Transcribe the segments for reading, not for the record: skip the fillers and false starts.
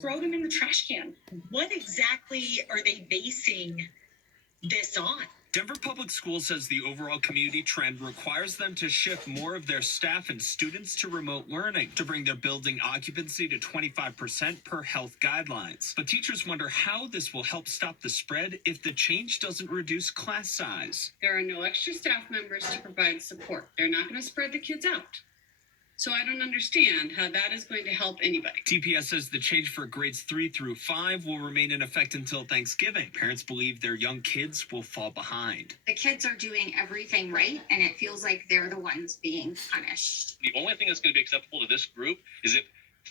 throw them in the trash can. What exactly are they basing this on? Denver Public Schools says the overall community trend requires them to shift more of their staff and students to remote learning to bring their building occupancy to 25% per health guidelines. But teachers wonder how this will help stop the spread if the change doesn't reduce class size. There are no extra staff members to provide support. They're not going to spread the kids out. So I don't understand how that is going to help anybody. TPS says the change for grades 3 through 5 will remain in effect until Thanksgiving. Parents believe their young kids will fall behind. The kids are doing everything right, and it feels like they're the ones being punished. The only thing that's going to be acceptable to this group is if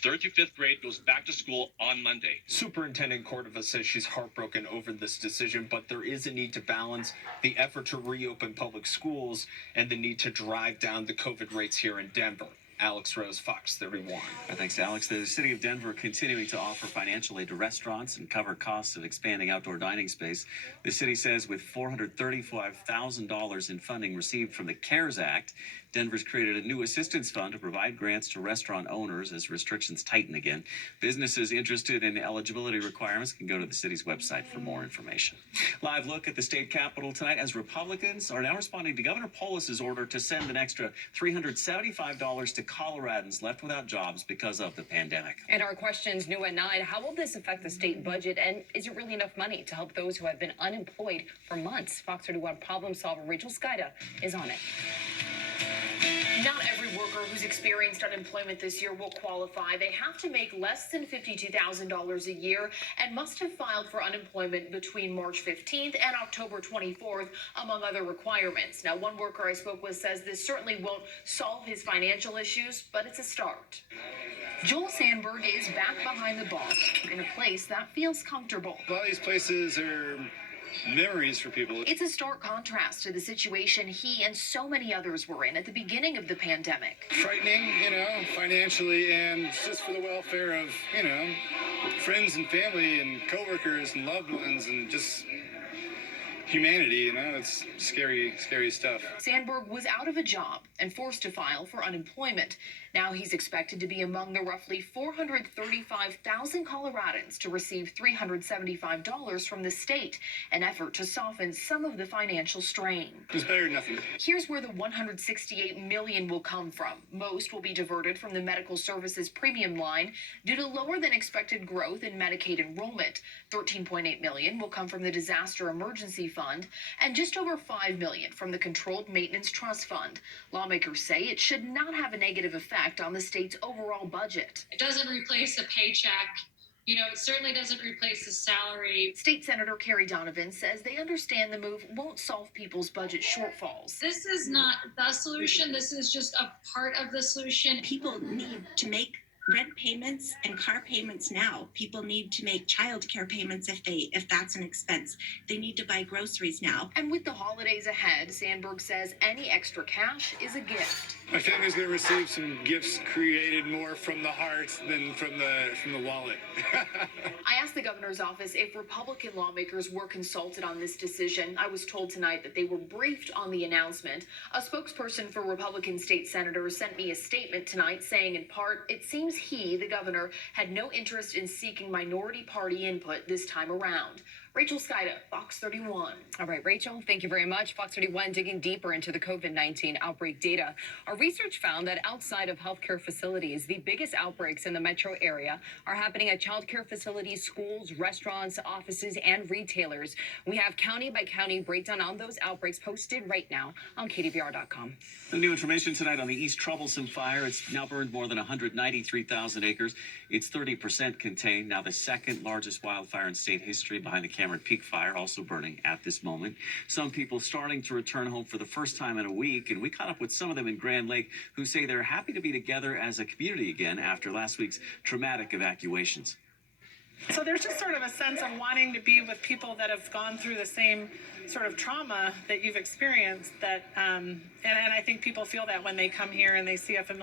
3rd through 5th grade goes back to school on Monday. Superintendent Cordova says she's heartbroken over this decision, but there is a need to balance the effort to reopen public schools and the need to drive down the COVID rates here in Denver. Alex Rose, Fox 31. Thanks, Alex. The city of Denver continuing to offer financial aid to restaurants and cover costs of expanding outdoor dining space. The city says with $435,000 in funding received from the CARES Act, Denver's created a new assistance fund to provide grants to restaurant owners as restrictions tighten again. Businesses interested in eligibility requirements can go to the city's website for more information. Live look at the state capitol tonight as Republicans are now responding to Governor Polis's order to send an extra $375 to Coloradans left without jobs because of the pandemic. And our questions new at 9, how will this affect the state budget, and is it really enough money to help those who have been unemployed for months? Fox 31 problem solver Rachel Skida is on it. Not every worker who's experienced unemployment this year will qualify. They have to make less than $52,000 a year and must have filed for unemployment between March 15th and October 24th, among other requirements. Now, one worker I spoke with says this certainly won't solve his financial issues, but it's a start. Joel Sandberg is back behind the bar in a place that feels comfortable. A lot of these places are memories for people. It's a stark contrast to the situation he and so many others were in at the beginning of the pandemic. Frightening, financially, and just for the welfare of, friends and family and coworkers and loved ones and just humanity, it's scary, scary stuff. Sandberg was out of a job and forced to file for unemployment. Now he's expected to be among the roughly 435,000 Coloradans to receive $375 from the state, an effort to soften some of the financial strain. It's better than nothing. Here's where the $168 million will come from. Most will be diverted from the medical services premium line due to lower than expected growth in Medicaid enrollment. $13.8 million will come from the disaster emergency fund and just over $5 million from the controlled maintenance trust fund. Lawmakers say it should not have a negative effect on the state's overall budget. It doesn't replace a paycheck. It certainly doesn't replace the salary. State Senator Carrie Donovan says they understand the move won't solve people's budget shortfalls. This is not the solution. This is just a part of the solution. People need to make rent payments and car payments now. People need to make child care payments if that's an expense. They need to buy groceries now. And with the holidays ahead, Sandberg says any extra cash is a gift. My family's going to receive some gifts created more from the heart than from the wallet. I asked the governor's office if Republican lawmakers were consulted on this decision. I was told tonight that they were briefed on the announcement. A spokesperson for Republican state senators sent me a statement tonight saying, in part, it seems he, the governor, had no interest in seeking minority party input this time around. Rachel Skida, Fox 31. All right, Rachel, thank you very much. Fox 31 digging deeper into the COVID-19 outbreak data. Our research found that outside of healthcare facilities, the biggest outbreaks in the metro area are happening at childcare facilities, schools, restaurants, offices, and retailers. We have county by county breakdown on those outbreaks posted right now on KDVR.com. The new information tonight on the East Troublesome fire. It's now burned more than 193,000 acres. It's 30% contained. Now the second largest wildfire in state history behind the Cameron Peak fire, also burning at this moment. Some people starting to return home for the first time in a week, and we caught up with some of them in Grand Lake who say they're happy to be together as a community again after last week's traumatic evacuations. So there's just sort of a sense of wanting to be with people that have gone through the same sort of trauma that you've experienced, that and I think people feel that when they come here and they see a familiar